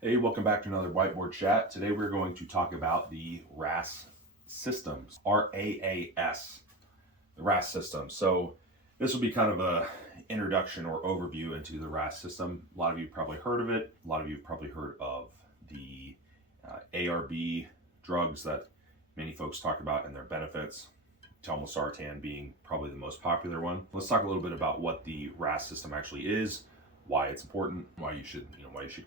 Hey, welcome back to another whiteboard chat. Today we're going to talk about the RAAS systems, RAAS, the RAAS system. So this will be kind of a introduction or overview into the RAAS system. A lot of you have probably heard of it. A lot of you have probably heard of the ARB drugs that many folks talk about and their benefits. Telmisartan being probably the most popular one. Let's talk a little bit about what the RAAS system actually is, why it's important, why you should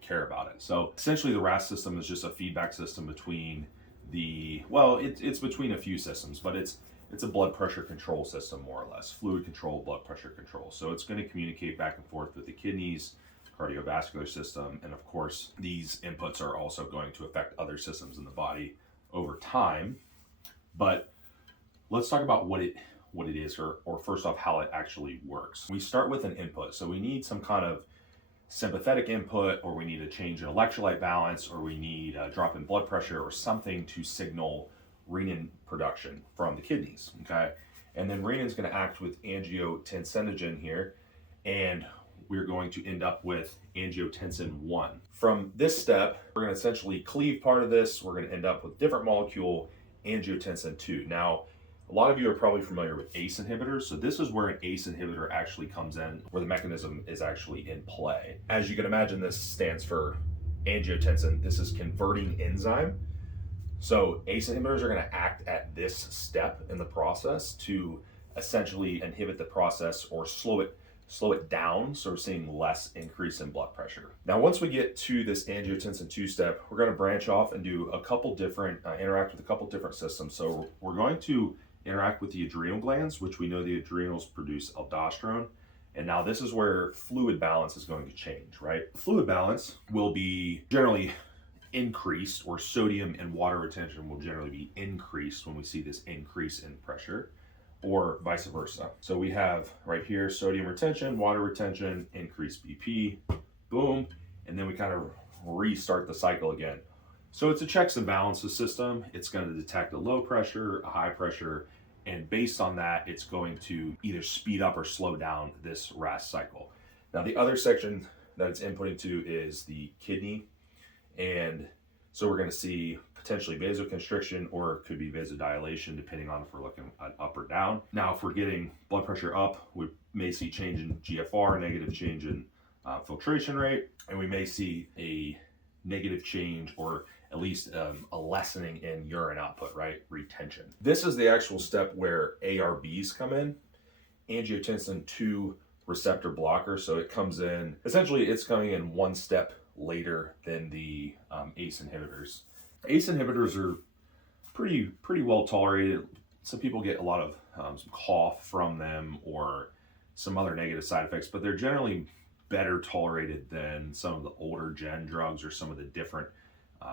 care about it. So essentially the RAAS system is just a feedback system between it's between a few systems, but it's a blood pressure control system, more or less, fluid control, blood pressure control. So it's going to communicate back and forth with the kidneys, cardiovascular system, and of course these inputs are also going to affect other systems in the body over time. But let's talk about what it is, or first off, how it actually works. We start with an input. So we need some kind of sympathetic input, or we need a change in electrolyte balance, or we need a drop in blood pressure or something to signal renin production from the kidneys, okay? And then renin is going to act with angiotensinogen here, and we're going to end up with angiotensin 1. From this step, we're going to essentially cleave part of this. We're going to end up with different molecule, angiotensin 2. Now, a lot of you are probably familiar with ACE inhibitors, so this is where an ACE inhibitor actually comes in, where the mechanism is actually in play. As you can imagine, this stands for angiotensin. This is converting enzyme. So ACE inhibitors are going to act at this step in the process to essentially inhibit the process or slow it down, so we're seeing less increase in blood pressure. Now, once we get to this angiotensin 2 step, we're going to branch off and do a couple different, interact with a couple different systems. So we're going to interact with the adrenal glands, which we know the adrenals produce aldosterone. And now this is where fluid balance is going to change, right? Fluid balance will be generally increased, or sodium and water retention will generally be increased when we see this increase in pressure, or vice versa. So we have right here sodium retention, water retention, increased BP, boom, and then we kind of restart the cycle again. So it's a checks and balances system. It's going to detect a low pressure, a high pressure, and based on that, it's going to either speed up or slow down this RAAS cycle. Now, the other section that it's inputting to is the kidney, and so we're going to see potentially vasoconstriction, or it could be vasodilation, depending on if we're looking at up or down. Now, if we're getting blood pressure up, we may see change in GFR, negative change in filtration rate, and we may see a negative change, or at least a lessening in urine output, right? Retention. This is the actual step where ARBs come in, angiotensin 2 receptor blocker. So it comes in, essentially it's coming in one step later than the ACE inhibitors. ACE inhibitors are pretty well tolerated. Some people get a lot of some cough from them or some other negative side effects, but they're generally better tolerated than some of the older gen drugs, or some of the different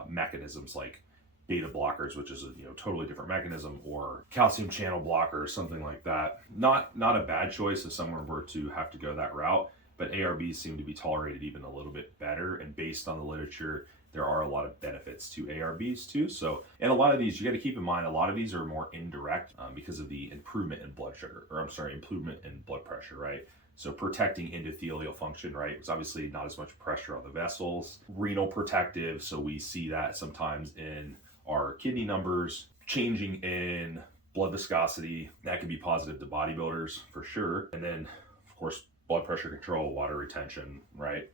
mechanisms like beta blockers, which is a totally different mechanism, or calcium channel blocker, or something like that. Not a bad choice if someone were to have to go that route, but ARBs seem to be tolerated even a little bit better, and based on the literature, there are a lot of benefits to ARBs too. So, and a lot of these, you got to keep in mind, a lot of these are more indirect because of the improvement in improvement in blood pressure, right? So protecting endothelial function, right? It's obviously not as much pressure on the vessels. Renal protective, so we see that sometimes in our kidney numbers. Changing in blood viscosity, that can be positive to bodybuilders for sure. And then, of course, blood pressure control, water retention, right?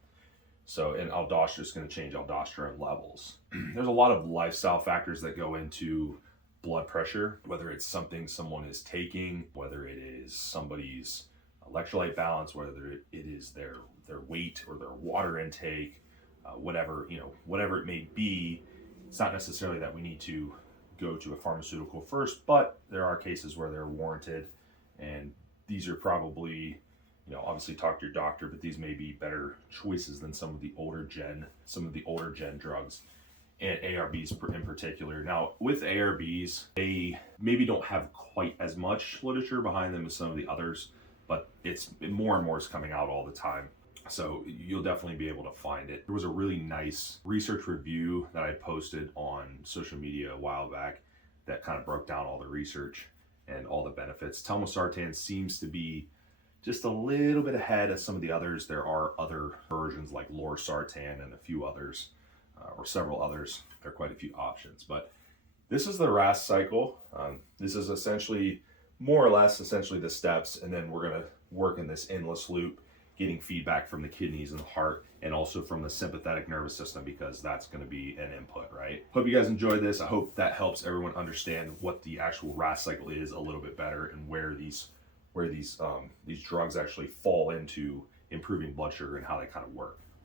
So, and aldosterone is going to change aldosterone levels. There's a lot of lifestyle factors that go into blood pressure, whether it's something someone is taking, whether it is somebody's electrolyte balance, whether it is their weight or their water intake, whatever it may be. It's not necessarily that we need to go to a pharmaceutical first, but there are cases where they're warranted, and these are probably, obviously talk to your doctor, but these may be better choices than some of the older gen drugs, and ARBs in particular. Now, with ARBs, they maybe don't have quite as much literature behind them as some of the others, but it's more and more is coming out all the time. So you'll definitely be able to find it. There was a really nice research review that I posted on social media a while back that kind of broke down all the research and all the benefits. Telmisartan seems to be just a little bit ahead of some of the others. There are other versions like lorsartan and a few others or several others. There are quite a few options, but this is the RAAS cycle. This is essentially, more or less, essentially the steps, and then we're going to work in this endless loop, getting feedback from the kidneys and the heart, and also from the sympathetic nervous system, because that's going to be an input, right? Hope you guys enjoyed this. I hope that helps everyone understand what the actual RAAS cycle is a little bit better, and where these drugs actually fall into improving blood sugar and how they kind of work.